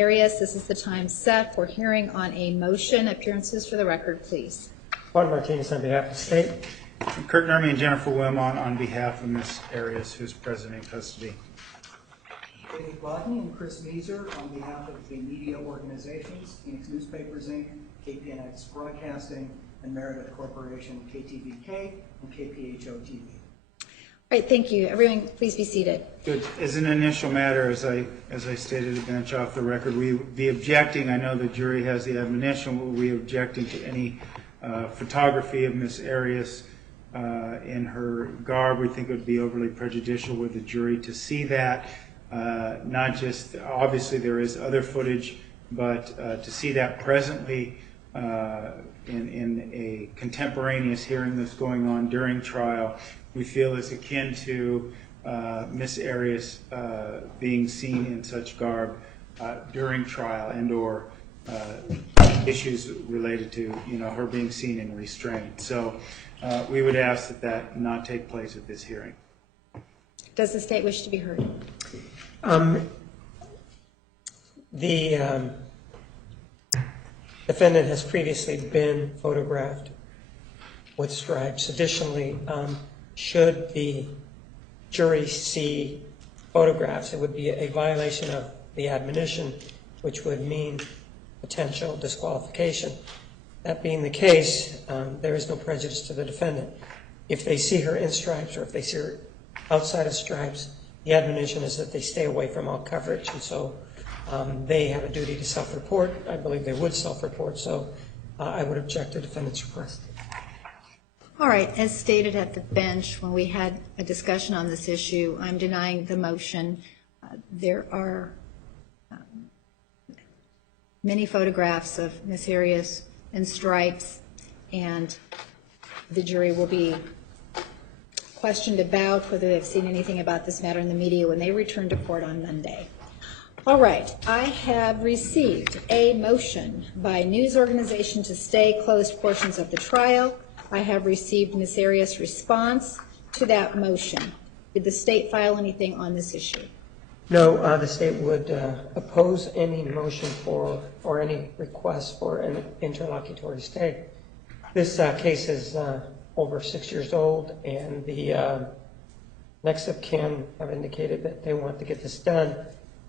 Arias, this is the time set for hearing on a motion. Appearances for the record, please. Juan Martinez on behalf of the state. Kurt Nermy and Jennifer Wilmot on behalf of Ms. Arias, who's present in custody. David Rodney and Chris Meeser on behalf of the media organizations, Phoenix Newspapers, Inc., KPNX Broadcasting, and Meredith Corporation, KTVK, and KPHO-TV. All right, thank you. Everyone, please be seated. Good. As an initial matter, as I stated at the bench off the record, we would be objecting. I know the jury has the admonition, but we are objecting to any photography of Ms. Arias in her garb. We think it would be overly prejudicial with the jury to see that. Not just, obviously there is other footage, but to see that presently in a contemporaneous hearing that's going on during trial, we feel is akin to Ms. Arias being seen in such garb during trial and or issues related to her being seen in restraint. So we would ask that that not take place at this hearing. Does the state wish to be heard? The defendant has previously been photographed with stripes. Additionally, should the jury see photographs, it would be a violation of the admonition, which would mean potential disqualification. That being the case, there is no prejudice to the defendant. If they see her in stripes or if they see her outside of stripes, the admonition is that they stay away from all coverage, and so they have a duty to self-report. I believe they would self-report, so I would object to the defendant's request. All right, as stated at the bench when we had a discussion on this issue, I'm denying the motion. There are many photographs of Ms. Arias in stripes, and the jury will be questioned about whether they've seen anything about this matter in the media when they return to court on Monday. All right, I have received a motion by news organization to stay closed portions of the trial. I have received Ms. Arias' response to that motion. Did the state file anything on this issue? No, the state would oppose any motion or any request for an interlocutory stay. This case is over 6 years old, and the next of kin have indicated that they want to get this done.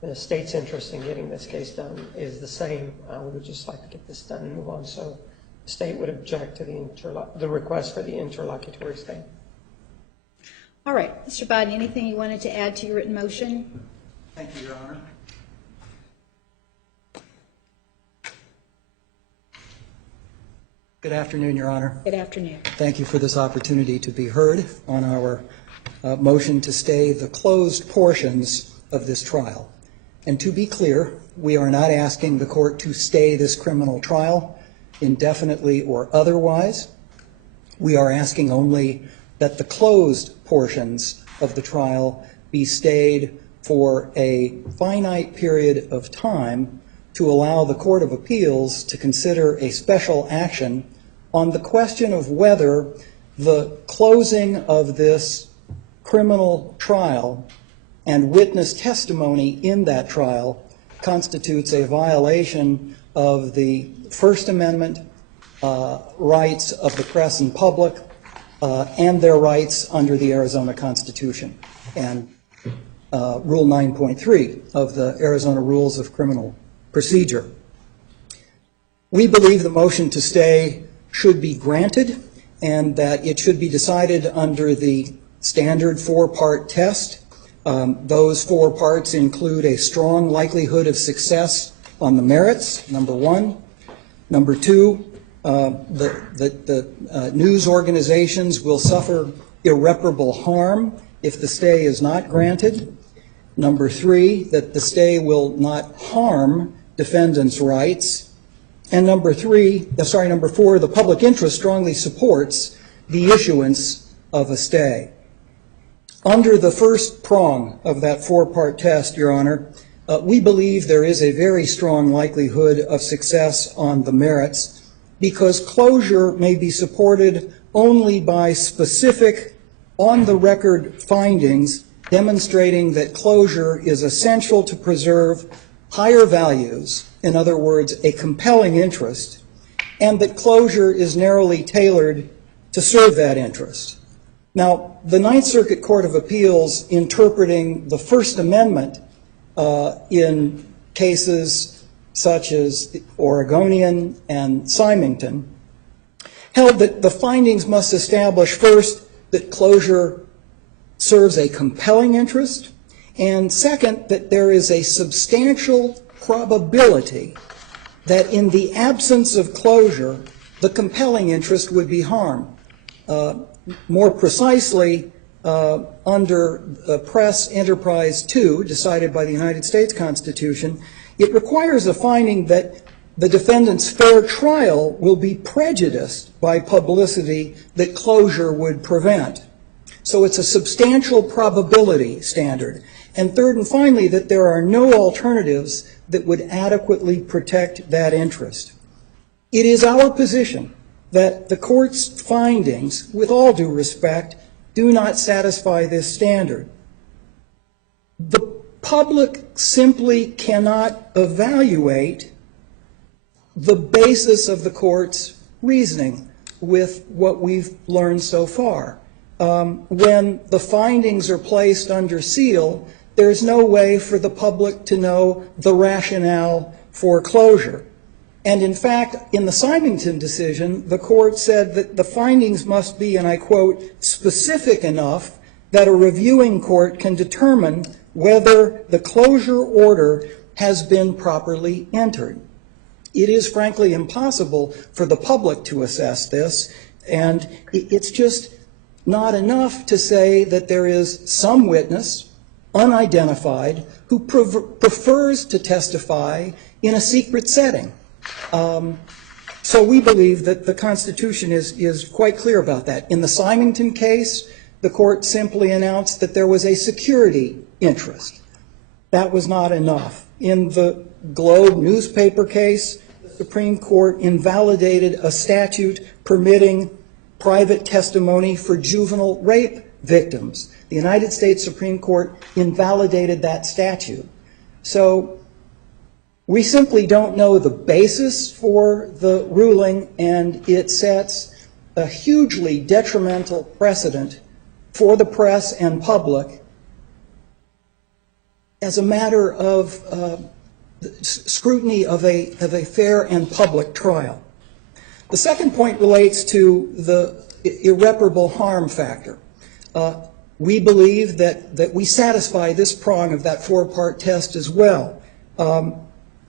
The state's interest in getting this case done is the same. We would just like to get this done and move on. So the state would object to the request for the interlocutory stay. All right, Mr. Biden, anything you wanted to add to your written motion? Thank you, Your Honor. Good afternoon, Your Honor. Good afternoon. Thank you for this opportunity to be heard on our motion to stay the closed portions of this trial. And to be clear, we are not asking the court to stay this criminal trial indefinitely or otherwise. We are asking only that the closed portions of the trial be stayed for a finite period of time to allow the Court of Appeals to consider a special action on the question of whether the closing of this criminal trial and witness testimony in that trial constitutes a violation of the First Amendment rights of the press and public and their rights under the Arizona Constitution and Rule 9.3 of the Arizona Rules of Criminal Procedure. We believe the motion to stay should be granted and that it should be decided under the standard four-part test. Those 4 parts include a strong likelihood of success on the merits, number 1. Number 2, the news organizations will suffer irreparable harm if the stay is not granted. Number 3, that the stay will not harm defendants' rights. And number 4, the public interest strongly supports the issuance of a stay. Under the first prong of that 4-part test, Your Honor, we believe there is a very strong likelihood of success on the merits because closure may be supported only by specific on-the-record findings demonstrating that closure is essential to preserve higher values, in other words, a compelling interest, and that closure is narrowly tailored to serve that interest. Now, the Ninth Circuit Court of Appeals, interpreting the First Amendment in cases such as Oregonian and Symington, held that the findings must establish first that closure serves a compelling interest, and second, that there is a substantial probability that in the absence of closure, the compelling interest would be harmed. More precisely, under Press Enterprise 2, decided by the United States Constitution, it requires a finding that the defendant's fair trial will be prejudiced by publicity that closure would prevent. So it's a substantial probability standard. And third and finally, that there are no alternatives that would adequately protect that interest. It is our position that the court's findings, with all due respect, do not satisfy this standard. The public simply cannot evaluate the basis of the court's reasoning with what we've learned so far. When the findings are placed under seal, there's no way for the public to know the rationale for closure. And in fact, in the Symington decision, the court said that the findings must be, and I quote, specific enough that a reviewing court can determine whether the closure order has been properly entered. It is frankly impossible for the public to assess this, and it's just not enough to say that there is some witness, unidentified, who prefers to testify in a secret setting. So we believe that the Constitution is quite clear about that. In the Symington case, the court simply announced that there was a security interest. That was not enough. In the Globe newspaper case, the Supreme Court invalidated a statute permitting private testimony for juvenile rape victims. The United States Supreme Court invalidated that statute. So we simply don't know the basis for the ruling, and it sets a hugely detrimental precedent for the press and public as a matter of scrutiny of a fair and public trial. The second point relates to the irreparable harm factor. We believe that we satisfy this prong of that four-part test as well.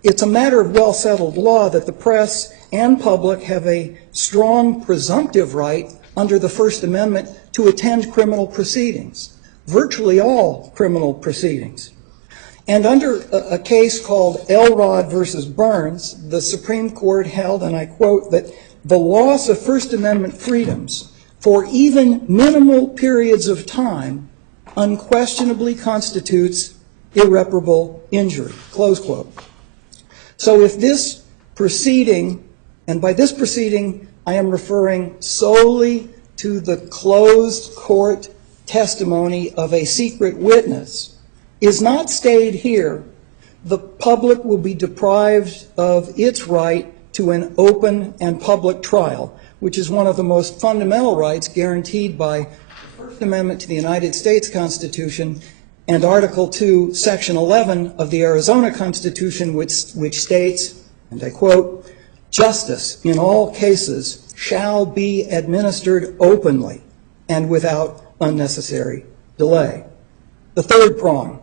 It's a matter of well-settled law that the press and public have a strong presumptive right under the First Amendment to attend criminal proceedings, virtually all criminal proceedings. And under a case called Elrod versus Burns, the Supreme Court held, and I quote, that the loss of First Amendment freedoms for even minimal periods of time unquestionably constitutes irreparable injury, close quote. So if this proceeding, and by this proceeding I am referring solely to the closed court testimony of a secret witness, is not stayed here, the public will be deprived of its right to an open and public trial, which is one of the most fundamental rights guaranteed by the First Amendment to the United States Constitution and Article 2, Section 11 of the Arizona Constitution, which states, and I quote, "Justice in all cases shall be administered openly and without unnecessary delay." The third prong,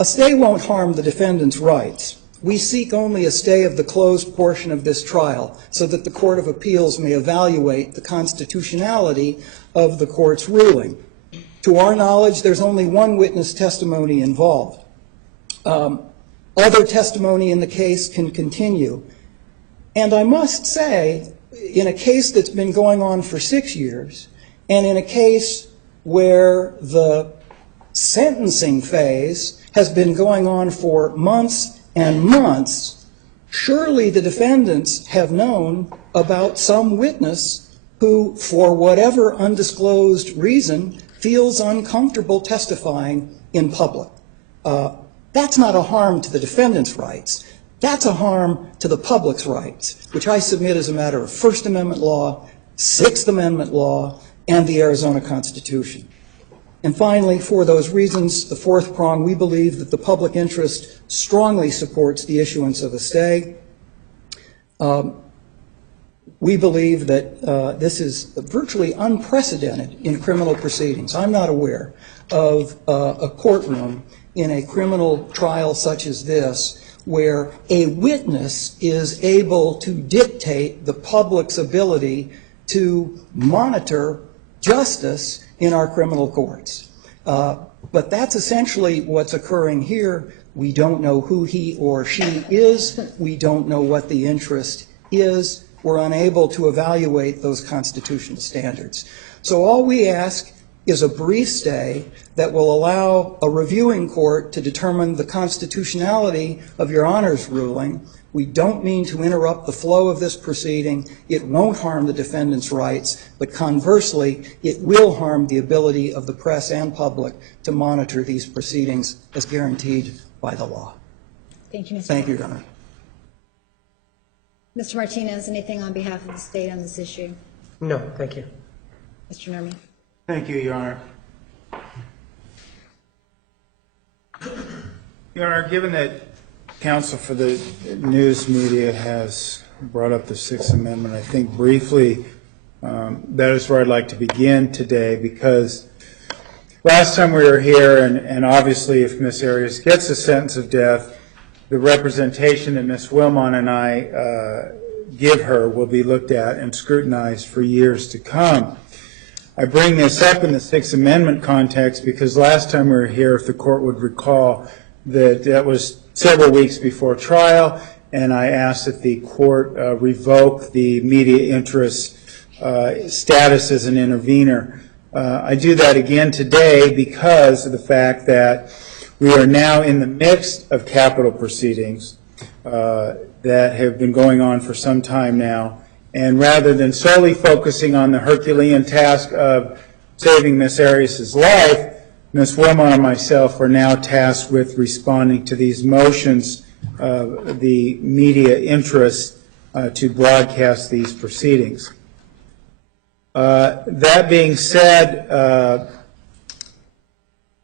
a stay won't harm the defendant's rights. We seek only a stay of the closed portion of this trial so that the Court of Appeals may evaluate the constitutionality of the court's ruling. To our knowledge, there's only one witness testimony involved. Other testimony in the case can continue. And I must say, in a case that's been going on for 6 years, and in a case where the sentencing phase has been going on for months and months, surely the defendants have known about some witness who, for whatever undisclosed reason, feels uncomfortable testifying in public. That's not a harm to the defendant's rights. That's a harm to the public's rights, which I submit as a matter of First Amendment law, Sixth Amendment law, and the Arizona Constitution. And finally, for those reasons, the fourth prong, we believe that the public interest strongly supports the issuance of a stay. We believe that this is virtually unprecedented in criminal proceedings. I'm not aware of a courtroom in a criminal trial such as this where a witness is able to dictate the public's ability to monitor justice in our criminal courts. But that's essentially what's occurring here. We don't know who he or she is. We don't know what the interest is. We're unable to evaluate those constitutional standards. So all we ask is a brief stay that will allow a reviewing court to determine the constitutionality of Your Honor's ruling. We don't mean to interrupt the flow of this proceeding. It won't harm the defendant's rights, but conversely, it will harm the ability of the press and public to monitor these proceedings as guaranteed by the law. Thank you, Mr. Thank you, Your Honor. Mr. Martinez, anything on behalf of the state on this issue? No, thank you. Mr. Nermi? Thank you, Your Honor. Your Honor, given that counsel for the news media has brought up the Sixth Amendment, I think briefly that is where I'd like to begin today, because last time we were here, and obviously if Ms. Arias gets a sentence of death, the representation that Ms. Wilmot and I give her will be looked at and scrutinized for years to come. I bring this up in the Sixth Amendment context because last time we were here, if the court would recall, that was several weeks before trial, and I asked that the court revoke the media interest status as an intervener. I do that again today because of the fact that we are now in the midst of capital proceedings that have been going on for some time now. And rather than solely focusing on the Herculean task of saving Ms. Arias' life, Ms. Wilmot and myself are now tasked with responding to these motions of the media interest to broadcast these proceedings. That being said,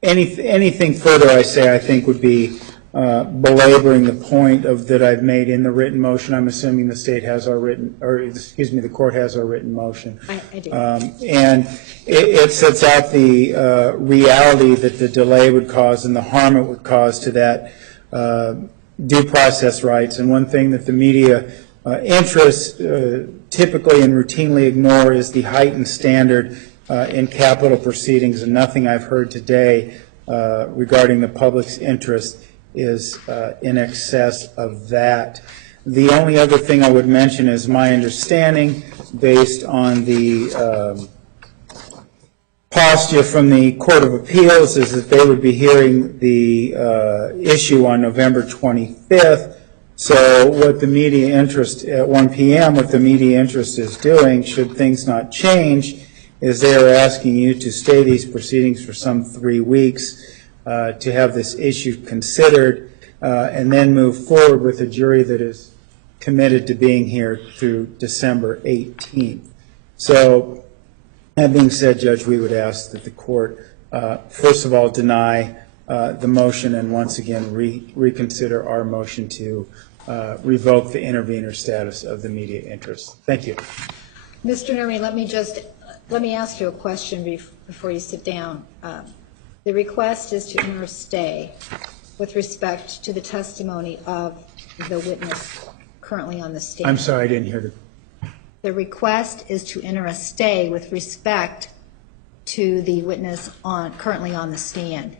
anything further I say I think would be belaboring the point that I've made in the written motion. I'm assuming the state has our written, or excuse me, the court has our written motion. I do. And it sets out the reality that the delay would cause and the harm it would cause to that due process rights. And one thing that the media interests typically and routinely ignore is the heightened standard in capital proceedings, and nothing I've heard today regarding the public's interest is in excess of that. The only other thing I would mention is my understanding, based on the posture from the Court of Appeals, is that they would be hearing the issue on November 25th. So what the media interest at 1 p.m., what the media interest is doing, should things not change, is they are asking you to stay these proceedings for some 3 weeks to have this issue considered and then move forward with a jury that is committed to being here through December 18th. So that being said, Judge, we would ask that the court, first of all, deny the motion and once again reconsider our motion to revoke the intervener status of the media interest. Thank you. Mr. Nermi, let me ask you a question before you sit down. The request is to enter a stay with respect to the testimony of the witness currently on the stand. I'm sorry, I didn't hear the... The request is to enter a stay with respect to the witness currently on the stand.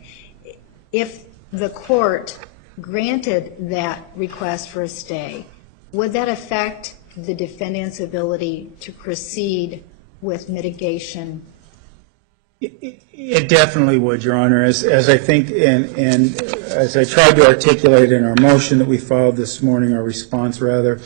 If the court granted that request for a stay, would that affect the defendant's ability to proceed with mitigation? It definitely would, Your Honor. As I think, and as I tried to articulate in our motion that we filed this morning, our response rather,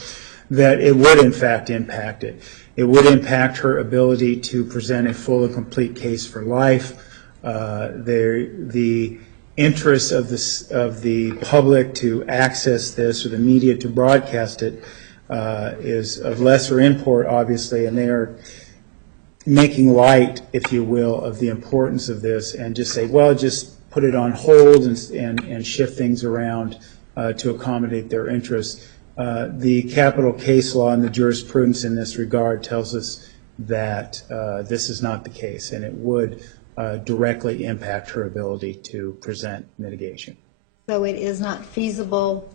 that it would in fact impact it. It would impact her ability to present a full and complete case for life. The interest of the public to access this, or the media to broadcast it, is of lesser import, obviously, and they are making light, if you will, of the importance of this, and just say, well, just put it on hold and shift things around to accommodate their interests. The capital case law and the jurisprudence in this regard tells us that this is not the case, and it would directly impact her ability to present mitigation. So it is not feasible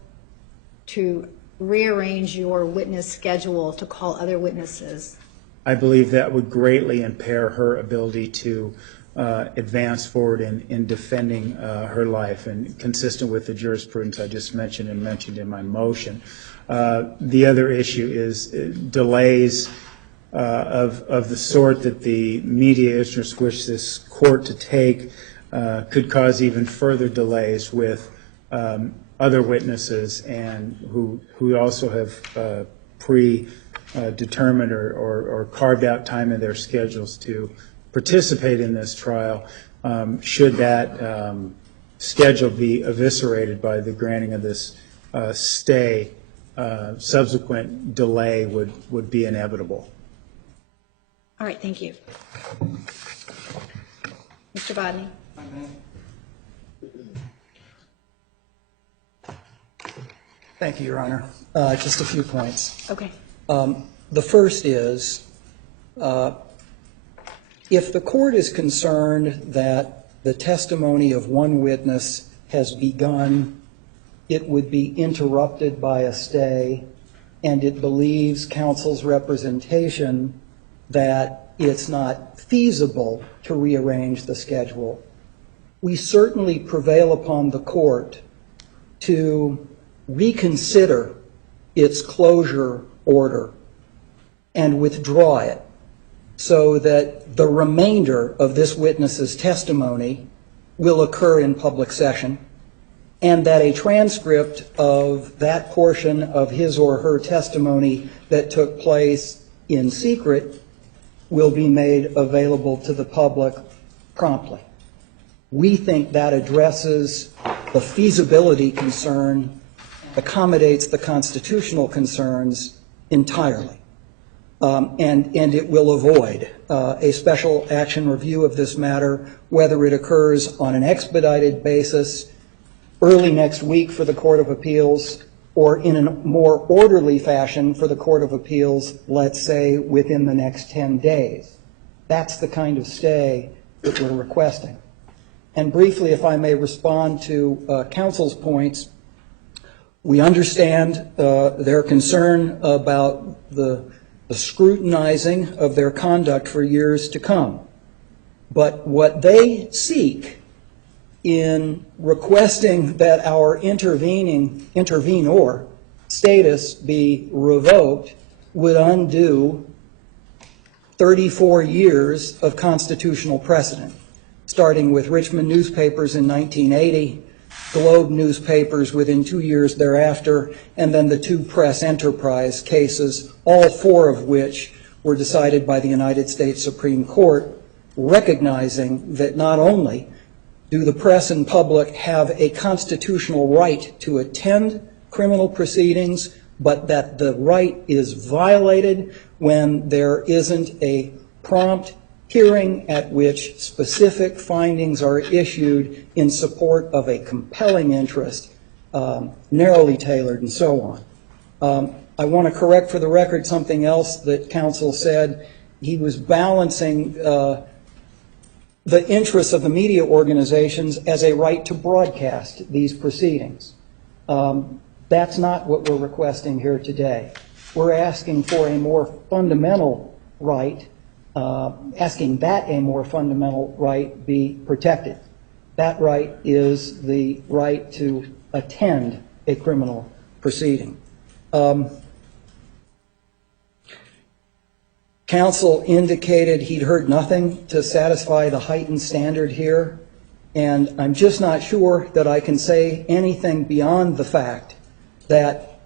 to rearrange your witness schedule to call other witnesses? I believe that would greatly impair her ability to advance forward in defending her life, and consistent with the jurisprudence I just mentioned and mentioned in my motion. The other issue is delays of the sort that the media interests wish this court to take could cause even further delays with other witnesses, and who also have predetermined or carved out time in their schedules to participate in this trial. Should that schedule be eviscerated by the granting of this stay, subsequent delay would be inevitable. All right, thank you. Mr. Bodney. Thank you, Your Honor. Just a few points. Okay. The first is, if the court is concerned that the testimony of one witness has begun, it would be interrupted by a stay, and it believes counsel's representation that it's not feasible to rearrange the schedule, we certainly prevail upon the court to reconsider its closure order and withdraw it, so that the remainder of this witness's testimony will occur in public session, and that a transcript of that portion of his or her testimony that took place in secret will be made available to the public promptly. We think that addresses the feasibility concern, accommodates the constitutional concerns entirely. And it will avoid a special action review of this matter, whether it occurs on an expedited basis early next week for the Court of Appeals, or in a more orderly fashion for the Court of Appeals, let's say within the next 10 days. That's the kind of stay that we're requesting. And briefly, if I may respond to counsel's points, we understand their concern about the scrutinizing of their conduct for years to come. But what they seek in requesting that our intervenor status be revoked would undo 34 years of constitutional precedent, starting with Richmond newspapers in 1980, Globe newspapers within 2 years thereafter, and then the two press enterprise cases, all four of which were decided by the United States Supreme Court, recognizing that not only do the press and public have a constitutional right to attend criminal proceedings, but that the right is violated when there isn't a prompt hearing at which specific findings are issued in support of a compelling interest, narrowly tailored, and so on. I want to correct for the record something else that counsel said. He was balancing the interests of the media organizations as a right to broadcast these proceedings. That's not what we're requesting here today. We're asking for a more fundamental right, asking that a more fundamental right be protected. That right is the right to attend a criminal proceeding. Counsel indicated he'd heard nothing to satisfy the heightened standard here, and I'm just not sure that I can say anything beyond the fact that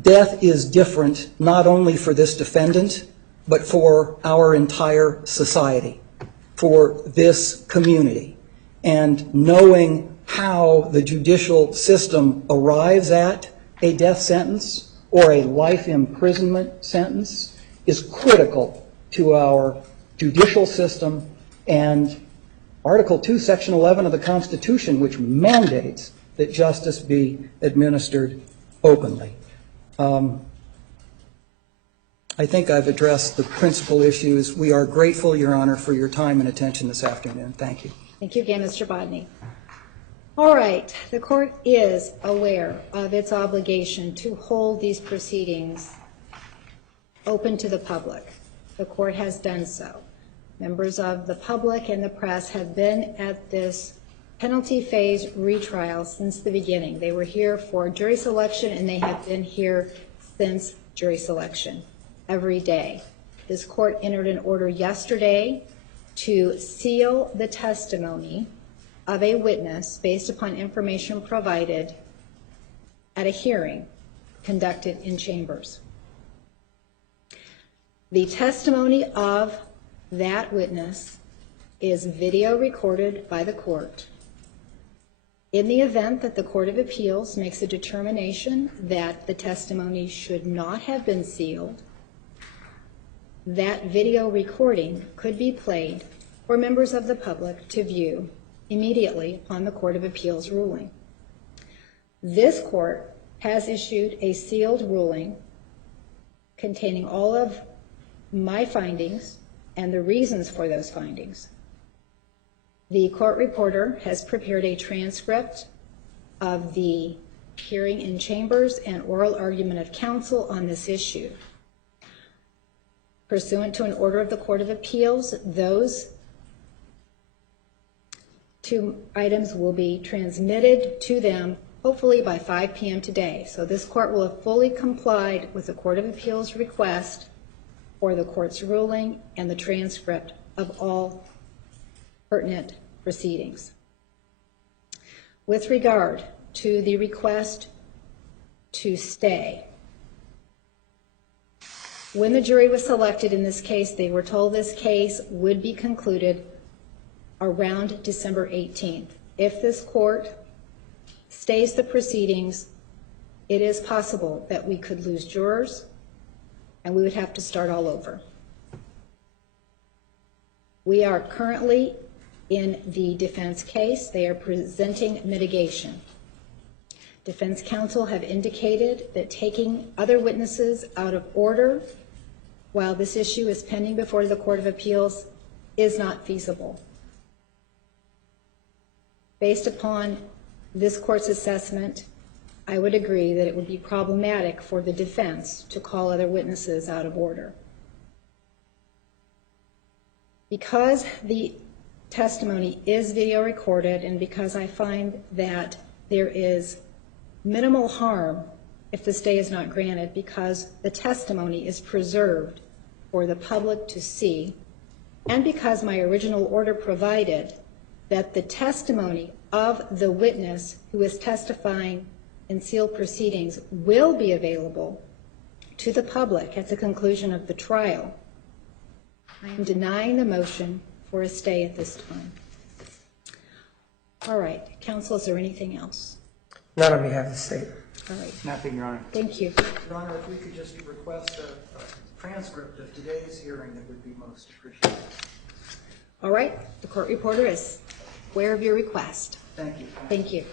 death is different not only for this defendant, but for our entire society, for this community. and knowing how the judicial system arrives at a death sentence or a life imprisonment sentence is critical to our judicial system and Article 2, Section 11 of the Constitution, which mandates that justice be administered openly. I think I've addressed the principal issues. We are grateful, Your Honor, for your time and attention this afternoon. Thank you. Thank you again, Mr. Bodney. All right, the court is aware of its obligation to hold these proceedings open to the public. The court has done so. Members of the public and the press have been at this penalty phase retrial since the beginning. They were here for jury selection, and they have been here since jury selection every day. This court entered an order yesterday to seal the testimony of a witness based upon information provided at a hearing conducted in chambers. The testimony of that witness is video recorded by the court. In the event that the Court of Appeals makes a determination that the testimony should not have been sealed, that video recording could be played for members of the public to view immediately upon the Court of Appeals ruling. This court has issued a sealed ruling containing all of my findings and the reasons for those findings. The court reporter has prepared a transcript of the hearing in chambers and oral argument of counsel on this issue. Pursuant to an order of the Court of Appeals, those two items will be transmitted to them hopefully by 5 p.m. today. So this court will have fully complied with the Court of Appeals request for the court's ruling and the transcript of all pertinent proceedings. With regard to the request to stay, when the jury was selected in this case, they were told this case would be concluded around December 18th. If this court stays the proceedings, it is possible that we could lose jurors and we would have to start all over. We are currently in the defense case. They are presenting mitigation. Defense counsel have indicated that taking other witnesses out of order while this issue is pending before the Court of Appeals is not feasible. Based upon this court's assessment, I would agree that it would be problematic for the defense to call other witnesses out of order. Because the testimony is video recorded and because I find that there is minimal harm if the stay is not granted because the testimony is preserved for the public to see, and because my original order provided that the testimony of the witness who is testifying in sealed proceedings will be available to the public at the conclusion of the trial, I am denying the motion for a stay at this time. All right, counsel, is there anything else? Not on behalf of the state. All right. Nothing, Your Honor. Thank you. Your Honor, if we could just request a transcript of today's hearing, that would be most appreciated. All right, the court reporter is aware of your request. Thank you. Thank you.